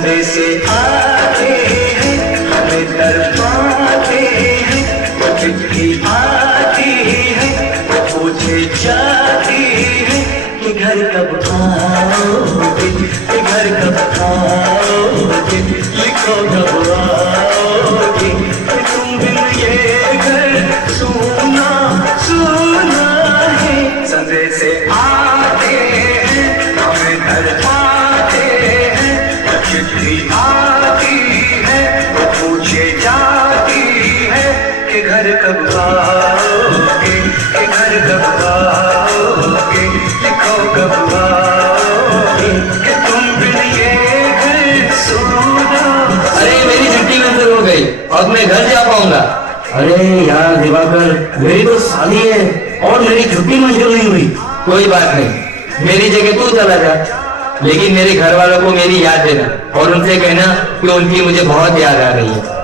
संदेशे आते हैं हमें तड़पाते हैं, चिट्ठी आती है पूछे जाती है कि घर कब आओगे, कि घर कब आओगे, लिखो कब आओगे, कि तुम बिन ये घर सुना सुना है। संदेशे आते हैं हमें तड़पाते हैं, चिट्ठी आती है वो पूछे जाती है कि घर कब आओगे, कि घर कब आओगे, लिखो कब आओगे, कि तुम बिन ये घर सुना। अरे मेरी छुट्टी मंजूर हो गई और मैं घर जा पाऊंगा। अरे यार दिवाकर, मेरी तो शादी है और मेरी छुट्टी मंजूर नहीं हुई। कोई बात नहीं, मेरी जगह तू चला जा, लेकिन मेरे घर वालों को मेरी याद देना और उनसे कहना कि उनकी मुझे बहुत याद आ रही है।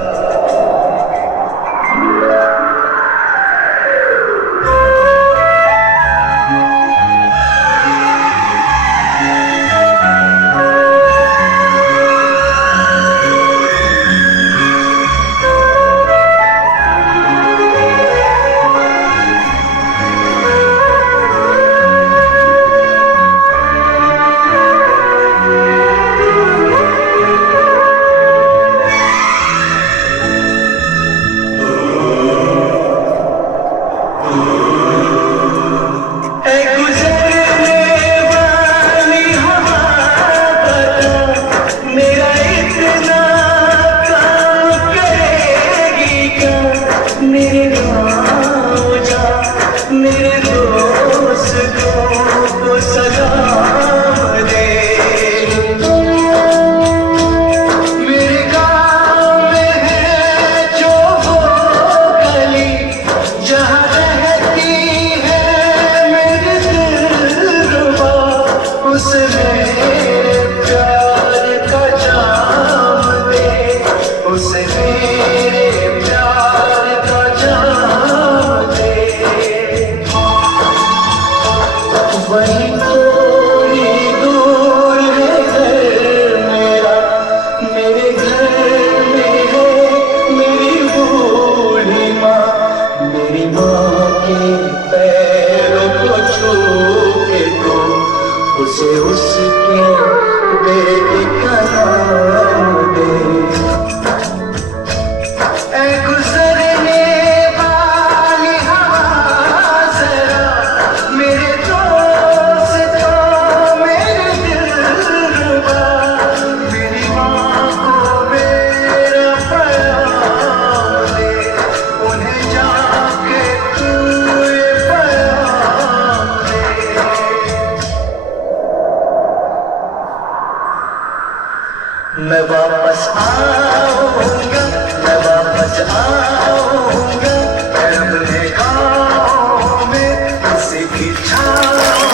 मैं वापस आऊंगा, मैं वापस आऊंगा, मैं अपने गाँव में किसी की छाँव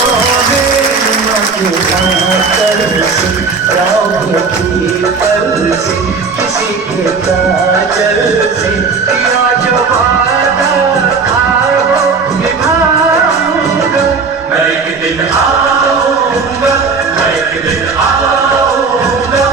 में, माँ की आंचल से, राहों की पल से, किसी के काजल से, किया जो वादा था वो निभाऊंगा। मैं एक दिन आऊंगा, मैं एक दिन आऊंगा,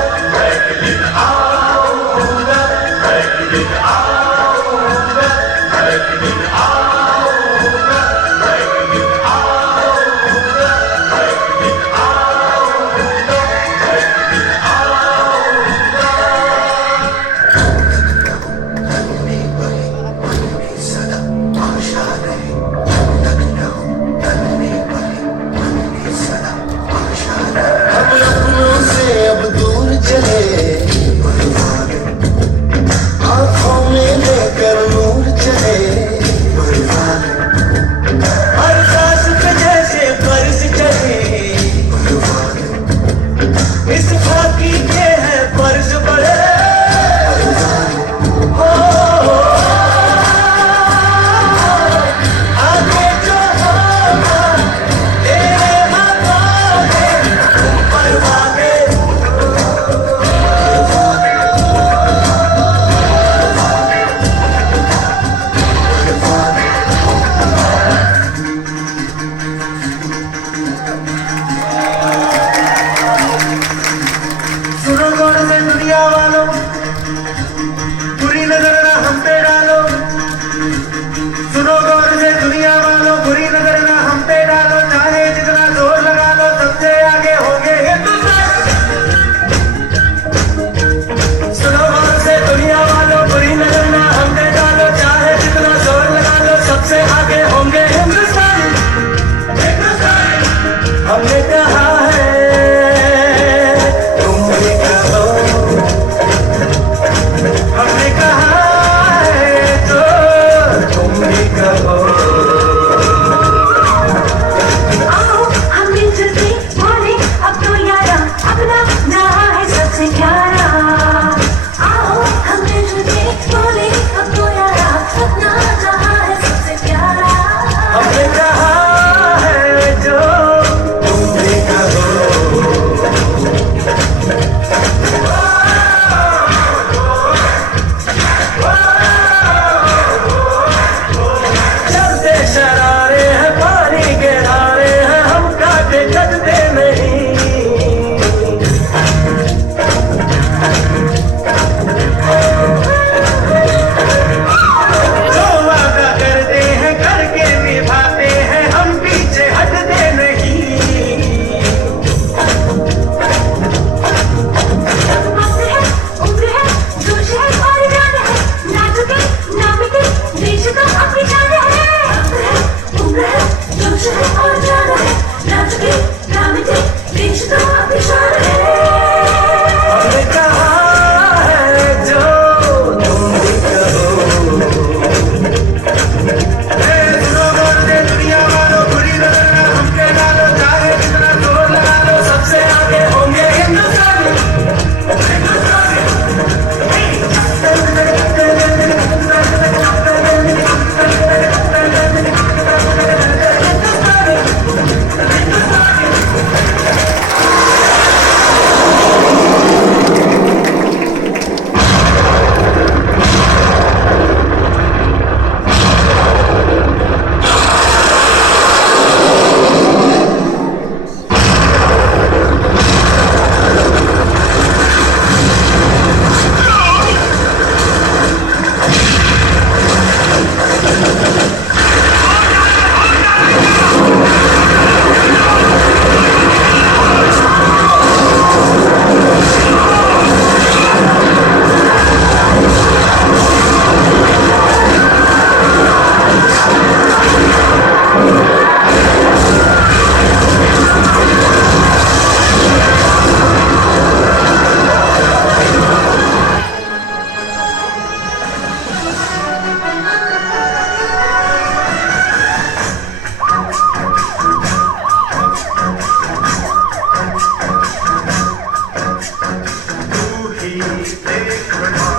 देख माँ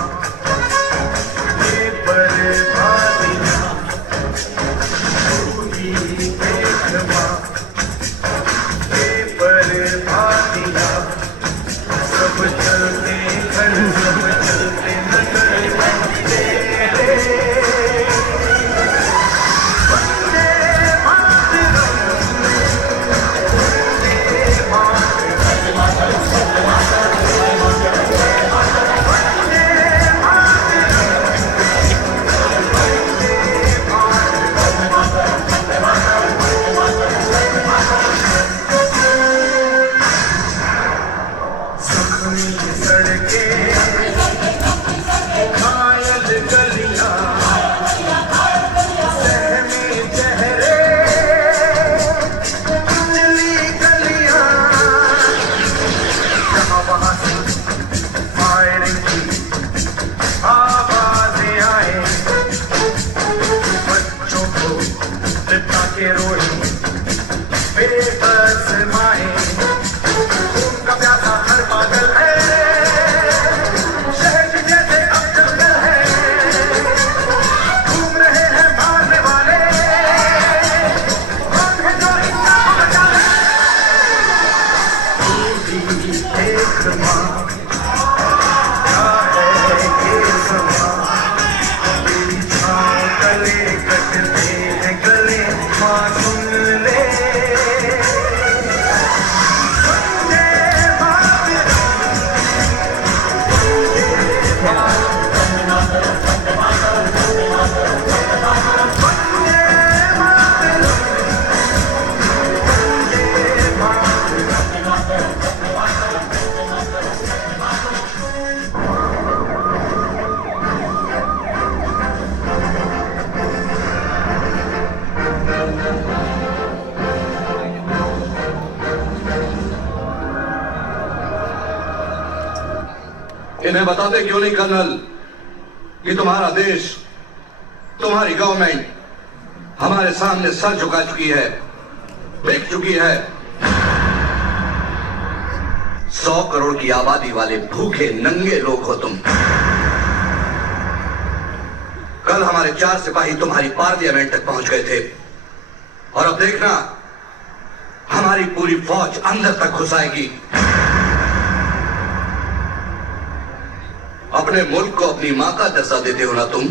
ये बर्बादियाँ, तू ही देख माँ ये बर्बादियाँ, सब चलते घर सब चलते नगर तेरे, वंदे मातरम, वंदे मातरम। इन्हें बताते क्यों नहीं कर्नल कि तुम्हारा देश, तुम्हारी गवर्नमेंट हमारे सामने सर झुका चुकी है, बिक चुकी है। 100 करोड़ की आबादी वाले भूखे नंगे लोग हो तुम। कल हमारे 4 सिपाही तुम्हारी पार्लियामेंट तक पहुंच गए थे और अब देखना हमारी पूरी फौज अंदर तक घुस आएगी। अपने मुल्क को अपनी मां का दर्जा देते हो ना तुम,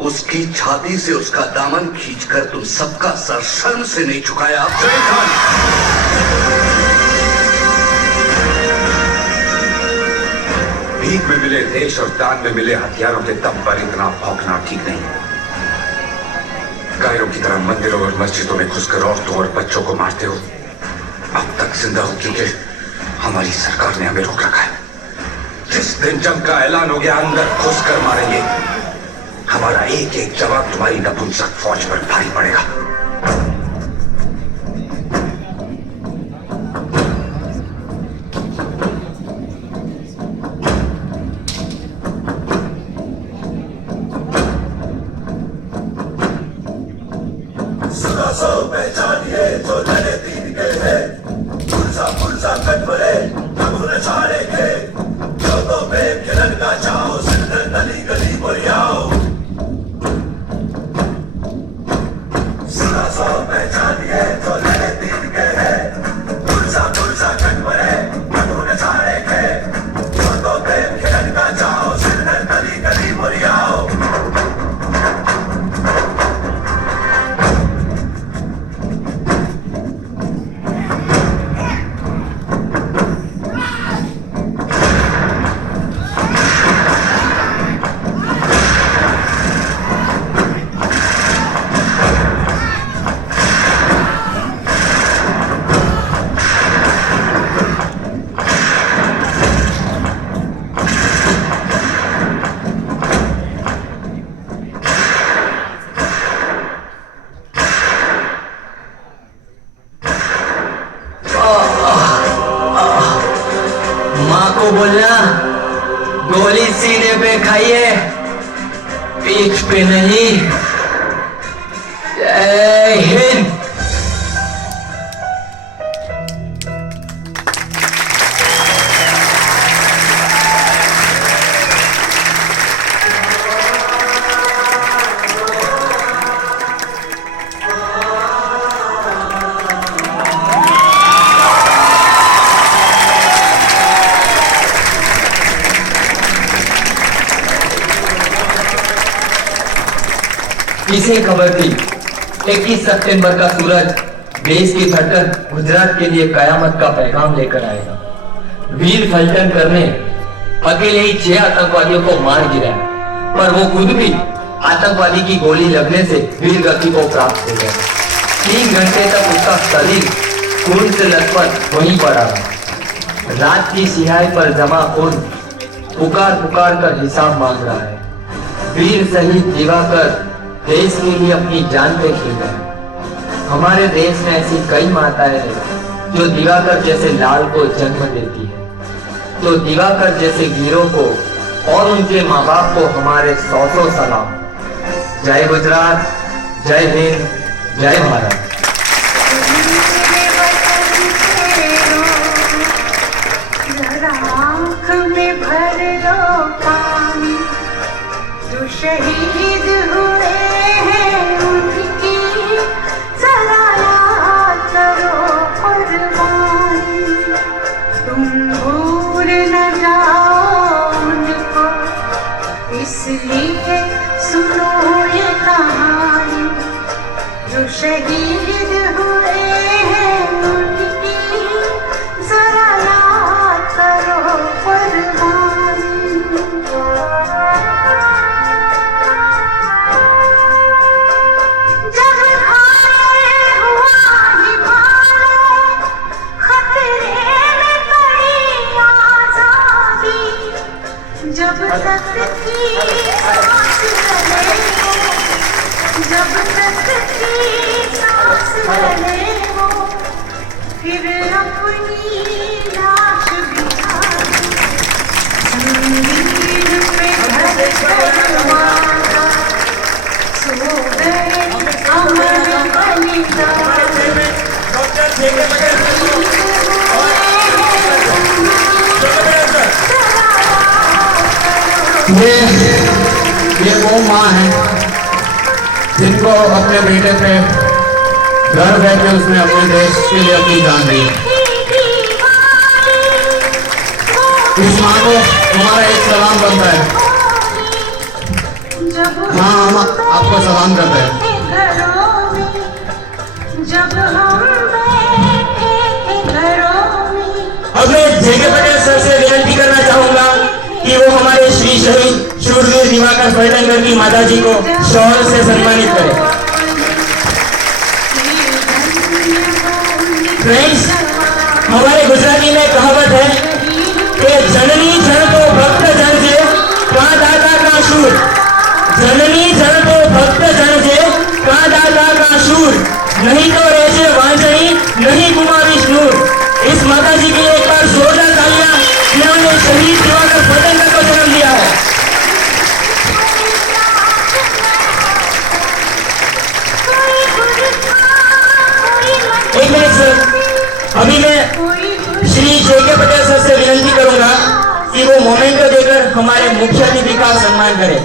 उसकी छाती से उसका दामन खींचकर तुम सबका सर शर्म से नहीं झुकाया। भीख में मिले देश और दान में मिले हथियारों के दम पर इतना भौंकना ठीक नहीं। कायरों की तरह मंदिरों और मस्जिदों में घुसकर औरतों और बच्चों को मारते हो। अब तक जिंदा हो क्योंकि हमारी सरकार ने हमें रोक रखा है। जिस दिन जंग का ऐलान हो गया अंदर घुसकर मारेंगे। हमारा एक एक जवाब तुम्हारी नपुंसक फौज पर भारी पड़ेगा। पहचानिए जो लड़े दीन के हैं, पुरजा पुरजा कट भरे हम उन्हें छाड़ेंगे। जो तो प्रेम के रंग का चाहो सिंध गली गली बोलियाओ। सो पहचानिए जो लड़े दीन के हैं, पुरजा पुरजा कट भरे हम उन्हें छाड़ेंगे। जो तो प्रेम के रंग का चाहो सिंध गली गली बोलियाओ। को बोलना गोली सीने पे खाइए, पीठ पे नहीं। जय हिंद। किसे खबर थी 21 सितंबर का सूरज देश की धड़कन गुजरात के लिए कयामत का पैगाम लेकर आएगा। वीर फलटनकर ने अकेले ही 6 आतंकवादियों को मार गिराया, पर वो खुद भी आतंकवादी की गोली लगने से वीर गति को प्राप्त हो गया। 3 घंटे तक उसका शरीर खून से लथपथ वहीं पड़ा रहा। रात की सिहाई पर जमा खून पुकार पुकार कर हिसाब मांग रहा है। वीर शहीद दिवाकर देश के लिए अपनी जान पे खेल गए। हमारे देश में ऐसी कई माताएं हैं जो दिवाकर जैसे लाल को जन्म देती है। तो दिवाकर जैसे वीरों को और उनके माँ बाप को हमारे 100 सलाम। जय गुजरात, जय हिंद, जय भारत। आँख में भर लो पानी, जो शहीद हुए हैं उनकी जरा याद करो कुर्बानी। तुम भूल न जाओ उनको, इसलिए सुनो ये कहानी। जो शहीद हुए हैं उनकी जरा याद करो कुर्बानी। जब घायल हुआ हिमालय, खतरे में पड़ी आजादी। जब तक थी सांस चले, जब तक थी सांस चले वो, फिर अपनी लाश बिछा जमीन पे धर कर मारा। सो गए अमर ये वो माँ है जिनको अपने बेटे पे गर्व है कि उसने अपने देश के लिए अपनी जान दी। इस माँ को हमारा एक सलाम बनता है। हाँ, हम आपको सलाम करते हैं। जब हम बैठे घरों में। अब मैं जेके पटेल सर से विनती करना चाहूंगा कि वो हमारे श्री शहीद शूरवीर दिवाकर फलटनकर की माता जी को शॉल से सम्मानित करें। फ्रेंड्स, हमारे गुजराती में कहावत है कि जननी जन तो भक्त जन जे का दादा का शूर। जननी जन तो भक्त जन जे का दादा का शूर, नहीं तो रेजे वांझई नहीं गुमाविश नूर। इस माता जी की एक बार जोरदार तालियां, जिन्होंने शहीद दिवाकर फलटनकर को जन्म दिया है। एक मिनट सर, अभी मैं श्री जेके पटेल सर से विनती करूंगा कि वो मोमेंटो देकर हमारे मुख्य अतिथि का सम्मान करें।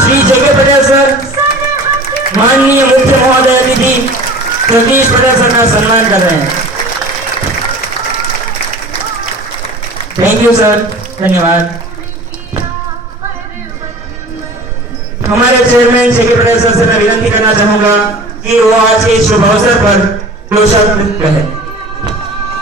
श्री जेके पटेल सर माननीय मुख्य महोदय अतिथि सतीश पटेल सर का सम्मान कर रहे हैं। थैंक यू सर, धन्यवाद। हमारे चेयरमैन जेके पटेल सर से मैं विनती करना चाहूंगा कि वो आज के शुभ अवसर पर दो शब्द कहें।